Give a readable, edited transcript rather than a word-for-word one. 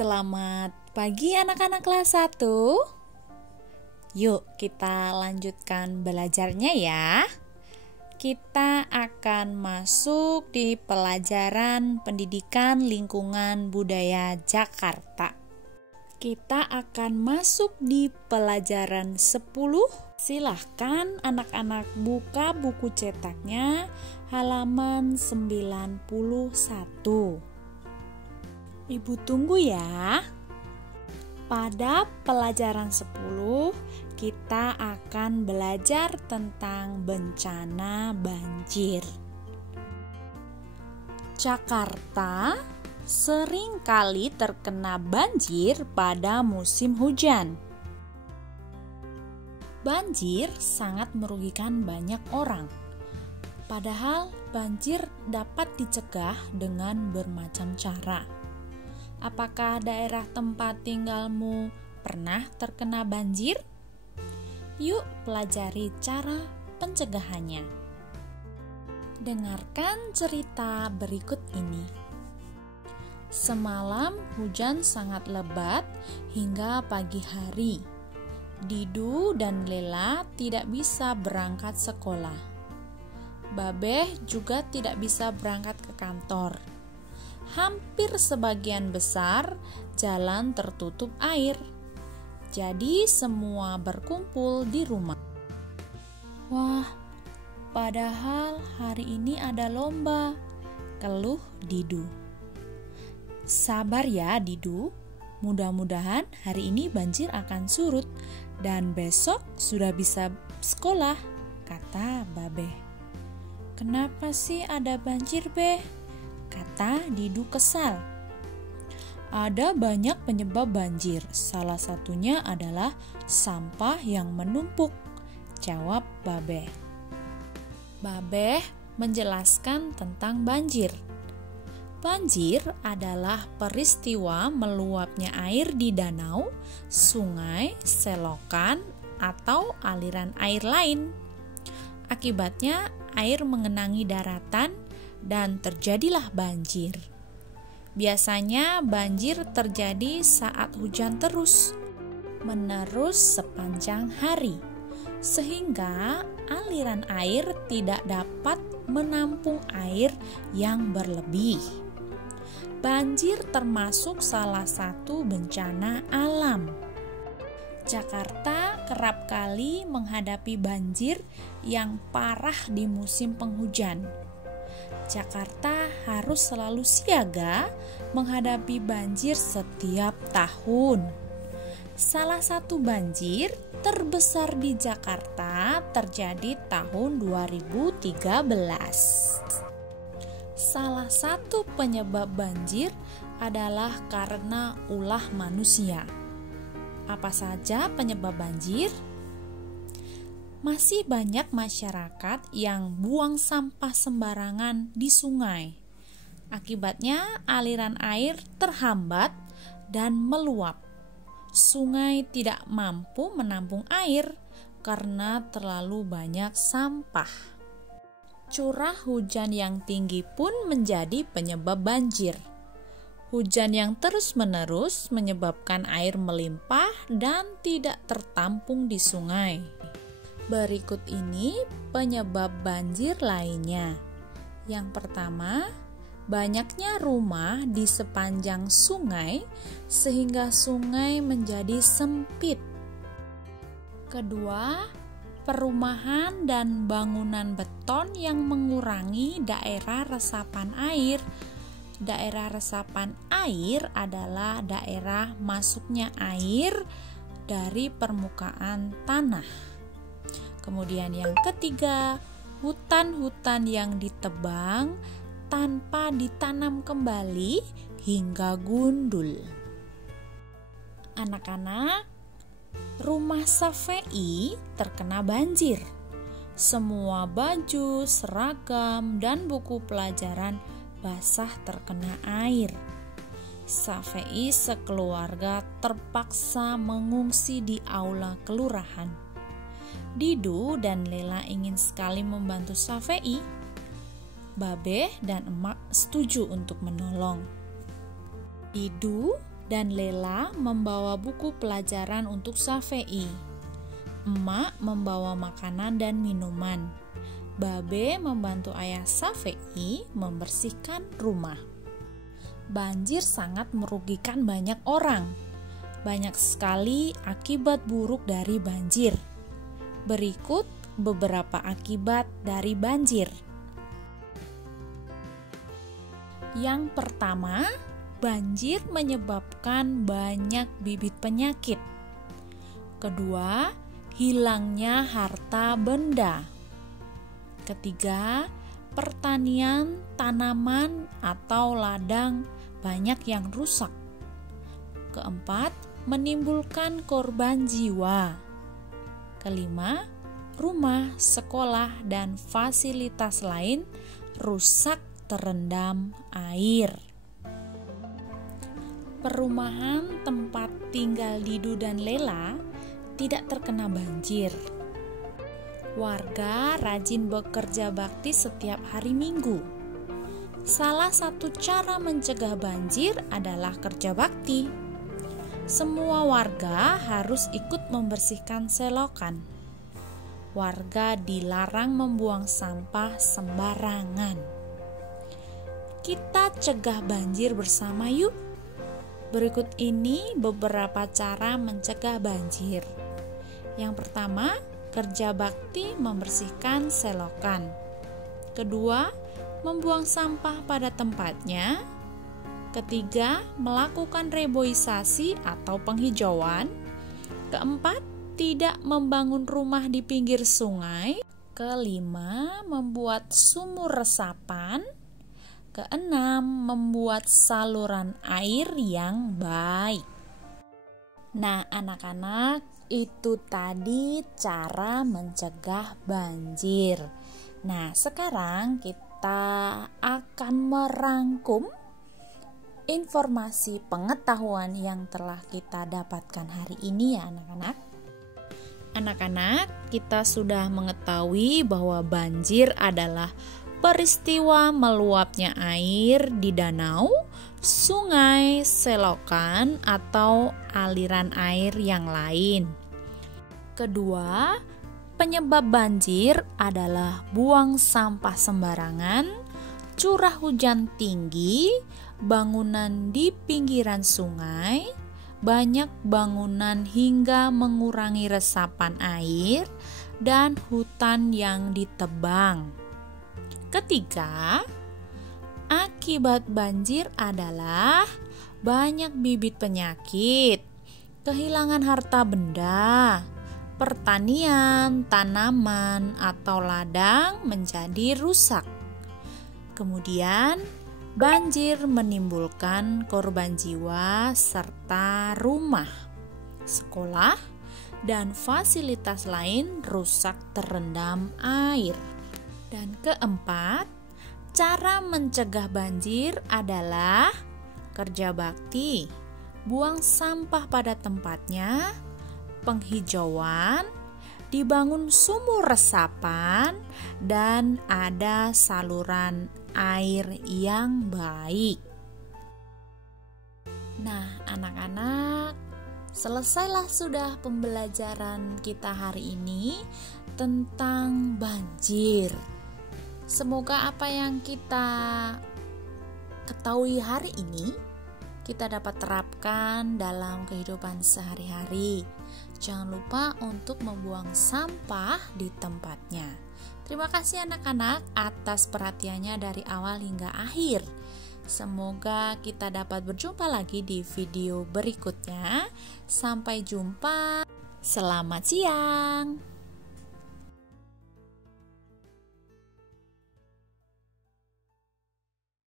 Selamat pagi anak-anak kelas 1. Yuk kita lanjutkan belajarnya ya. Kita akan masuk di pelajaran pendidikan lingkungan budaya Jakarta. Kita akan masuk di pelajaran 10. Silahkan anak-anak buka buku cetaknya halaman 91. Ibu tunggu ya. Pada pelajaran 10, kita akan belajar tentang bencana banjir. Jakarta sering kali terkena banjir pada musim hujan. Banjir sangat merugikan banyak orang. Padahal banjir dapat dicegah dengan bermacam cara. Apakah daerah tempat tinggalmu pernah terkena banjir? Yuk pelajari cara pencegahannya. Dengarkan cerita berikut ini. Semalam hujan sangat lebat hingga pagi hari. Didu dan Lela tidak bisa berangkat sekolah. Babeh juga tidak bisa berangkat ke kantor. Hampir sebagian besar jalan tertutup air. Jadi semua berkumpul di rumah. Wah, padahal hari ini ada lomba, keluh Didu. Sabar ya Didu, mudah-mudahan hari ini banjir akan surut dan besok sudah bisa sekolah, kata Babeh. Kenapa sih ada banjir, Beh? Kata Didu kesal. Ada banyak penyebab banjir, salah satunya adalah sampah yang menumpuk, jawab Babeh. Babeh menjelaskan tentang banjir. Banjir adalah peristiwa meluapnya air di danau, sungai, selokan, atau aliran air lain. Akibatnya air mengenangi daratan dan terjadilah banjir. Biasanya banjir terjadi saat hujan terus-menerus sepanjang hari, sehingga aliran air tidak dapat menampung air yang berlebih. Banjir termasuk salah satu bencana alam. Jakarta kerap kali menghadapi banjir yang parah di musim penghujan. Jakarta harus selalu siaga menghadapi banjir setiap tahun. Salah satu banjir terbesar di Jakarta terjadi tahun 2013. Salah satu penyebab banjir adalah karena ulah manusia. Apa saja penyebab banjir? Masih banyak masyarakat yang buang sampah sembarangan di sungai. Akibatnya aliran air terhambat dan meluap. Sungai tidak mampu menampung air karena terlalu banyak sampah. Curah hujan yang tinggi pun menjadi penyebab banjir. Hujan yang terus-menerus menyebabkan air melimpah dan tidak tertampung di sungai. Berikut ini penyebab banjir lainnya. Yang pertama, banyaknya rumah di sepanjang sungai sehingga sungai menjadi sempit. Kedua, perumahan dan bangunan beton yang mengurangi daerah resapan air. Daerah resapan air adalah daerah masuknya air dari permukaan tanah. Kemudian yang ketiga, hutan-hutan yang ditebang tanpa ditanam kembali hingga gundul. Anak-anak, rumah Safei terkena banjir. Semua baju, seragam, dan buku pelajaran basah terkena air. Safei sekeluarga terpaksa mengungsi di aula kelurahan. Didu dan Lela ingin sekali membantu Safei. Babeh dan Emak setuju untuk menolong. Didu dan Lela membawa buku pelajaran untuk Safei. Emak membawa makanan dan minuman. Babe membantu ayah Safei membersihkan rumah. Banjir sangat merugikan banyak orang. Banyak sekali akibat buruk dari banjir. Berikut beberapa akibat dari banjir. Yang pertama, banjir menyebabkan banyak bibit penyakit. Kedua, hilangnya harta benda. Ketiga, pertanian, tanaman, atau ladang banyak yang rusak. Keempat, menimbulkan korban jiwa. Kelima, rumah, sekolah, dan fasilitas lain rusak terendam air. Perumahan tempat tinggal Didu dan Lela tidak terkena banjir. Warga rajin bekerja bakti setiap hari Minggu. Salah satu cara mencegah banjir adalah kerja bakti. Semua warga harus ikut membersihkan selokan. Warga dilarang membuang sampah sembarangan. Kita cegah banjir bersama yuk. Berikut ini beberapa cara mencegah banjir. Yang pertama, kerja bakti membersihkan selokan. Kedua, membuang sampah pada tempatnya. Ketiga, melakukan reboisasi atau penghijauan. Keempat, tidak membangun rumah di pinggir sungai. Kelima, membuat sumur resapan. Keenam, membuat saluran air yang baik. Nah, anak-anak, itu tadi cara mencegah banjir. Nah, sekarang kita akan merangkum informasi pengetahuan yang telah kita dapatkan hari ini ya anak-anak. Anak-anak, kita sudah mengetahui bahwa banjir adalah peristiwa meluapnya air di danau, sungai, selokan, atau aliran air yang lain. Kedua, penyebab banjir adalah buang sampah sembarangan, curah hujan tinggi, bangunan di pinggiran sungai, banyak bangunan hingga mengurangi resapan air, dan hutan yang ditebang. Ketiga, akibat banjir adalah banyak bibit penyakit, kehilangan harta benda, pertanian, tanaman, atau ladang menjadi rusak. Kemudian, banjir menimbulkan korban jiwa serta rumah, sekolah, dan fasilitas lain rusak terendam air. Dan keempat, cara mencegah banjir adalah kerja bakti, buang sampah pada tempatnya, penghijauan, dibangun sumur resapan, dan ada saluran air yang baik. Nah, anak-anak, selesailah sudah pembelajaran kita hari ini tentang banjir. Semoga apa yang kita ketahui hari ini kita dapat terapkan dalam kehidupan sehari-hari. Jangan lupa untuk membuang sampah di tempatnya. Terima kasih anak-anak atas perhatiannya dari awal hingga akhir. Semoga kita dapat berjumpa lagi di video berikutnya. Sampai jumpa. Selamat siang.